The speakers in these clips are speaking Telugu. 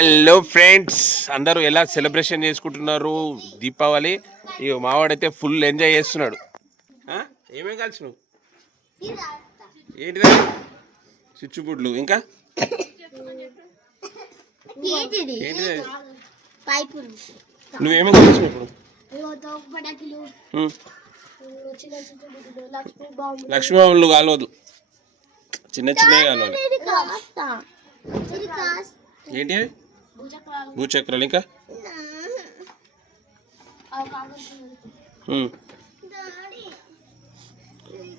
హలో ఫ్రెండ్స్, అందరూ ఎలా సెలబ్రేషన్ చేసుకుంటున్నారు దీపావళి? ఇక మావాడైతే ఫుల్ ఎంజాయ్ చేస్తున్నాడు. ఏమేం కలిసి నువ్వు ఏంటిదా? చిచ్చుబుడ్లు ఇంకా నువ్వేమేం కలిసినావు ఇప్పుడు? లక్ష్మీబాబులు కాలవద్దు, చిన్న చిన్నవి కావాలి. ఏంటి అవి? భూచక్రాలు. ఇంకా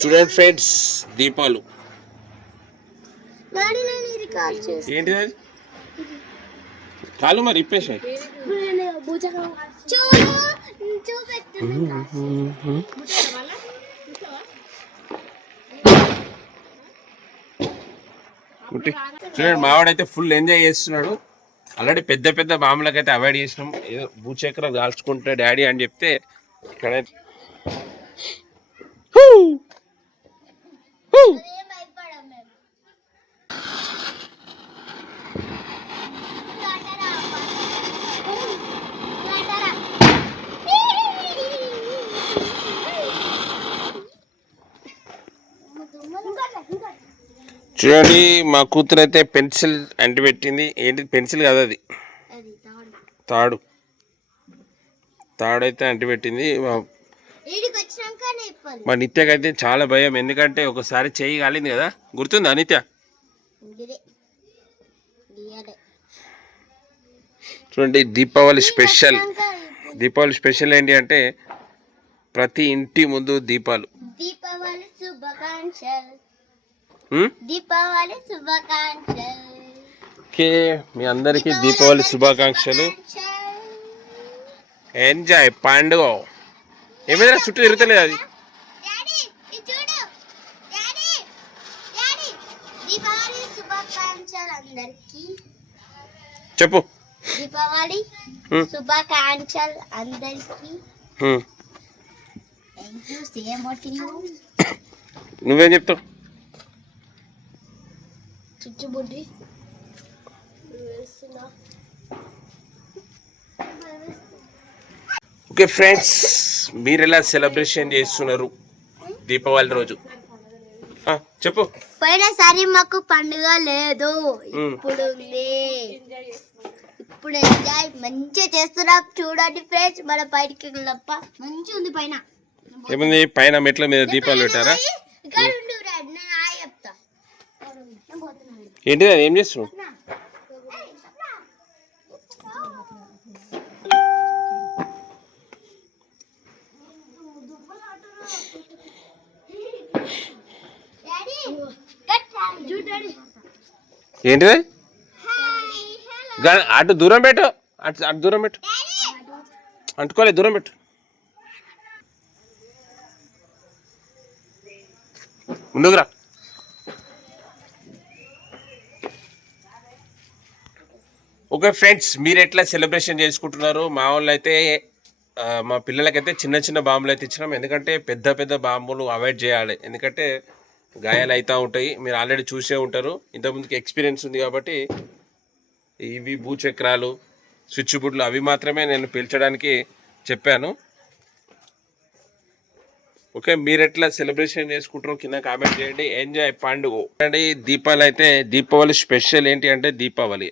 చూడండి ఫ్రెండ్స్, దీపాలు. ఏంటిది అది? కాలు మరి ఇప్పేసాయి. చూడండి, మావాడైతే ఫుల్ ఎంజాయ్ చేస్తున్నాడు. ఆల్రెడీ పెద్ద పెద్ద బాంబులకైతే అవాయిడ్ చేసినాం. ఏదో భూచక్రం కాల్చుకుంటా డాడీ అని చెప్తే ఇక్కడ చూడండి, మా కూతురు అయితే పెన్సిల్ అంటి పెట్టింది. ఏంటి పెన్సిల్ కాదు, అది తాడు. తాడైతే అంటి పెట్టింది. మా నిత్యకైతే చాలా భయం, ఎందుకంటే ఒకసారి చెయ్యి కాలింది కదా. గుర్తుందా నిత్య? చూడండి, దీపావళి స్పెషల్. దీపావళి స్పెషల్ ఏంటి అంటే ప్రతి ఇంటి ముందు దీపాలు. దీపావళి శుభాకాంక్షలు. దీపావళి శుభాకాంక్షలు. ఓకే, మీ అందరికీ దీపావళి శుభాకాంక్షలు. ఎంజాయ్ పండుగ. ఏమైనా చుట్టూ తిరుగుతలేదు అది. చెప్పు. దీపావళి శుభాకాంక్షలు అందరికి. నువ్వేం చెప్తావు? చిచ్చుబుడ్డి. ఓకే ఫ్రెండ్స్, మీరు ఎలా సెలబ్రేషన్ చేస్తున్నారు దీపావళి రోజు? చెప్పు. పోయినసారి మాకు పండుగ లేదు, ఇప్పుడు ఉంది. ఇప్పుడు ఎంజాయ్ మంచిగా చేస్తున్నాం. చూడండి ఫ్రెండ్స్, మన బయటికి మంచిగా ఉంది. పైన ఏముంది? పైన మెట్ల మీద దీపాలు పెట్టారా? ఏంటిది? ఏం చేస్తున్నావు? ఏంటిది? అటు దూరం పెట్టు, అటు దూరం పెట్టు. అంటుకోలే, దూరం పెట్టు. ముందుకురా. ఓకే ఫ్రెండ్స్, మీరు ఎట్లా సెలబ్రేషన్ చేసుకుంటున్నారు? మా వాళ్ళు అయితే మా పిల్లలకైతే చిన్న చిన్న బాంబులు అయితే ఇచ్చినాం. ఎందుకంటే పెద్ద పెద్ద బాంబులు అవాయిడ్ చేయాలి, ఎందుకంటే గాయాలు అవుతూ ఉంటాయి. మీరు ఆల్రెడీ చూసే ఉంటారు, ఇంతకుముందుకి ఎక్స్పీరియన్స్ ఉంది కాబట్టి. ఇవి భూచక్రాలు, స్విచ్ బుడ్లు అవి మాత్రమే నేను పిలిచడానికి చెప్పాను. ఓకే, మీరు ఎట్లా సెలబ్రేషన్ చేసుకుంటారో కింద కామెంట్ చేయండి. ఎంజాయ్ పండుగ. అండి, దీపాలు అయితే దీపావళి స్పెషల్ ఏంటి అంటే దీపావళి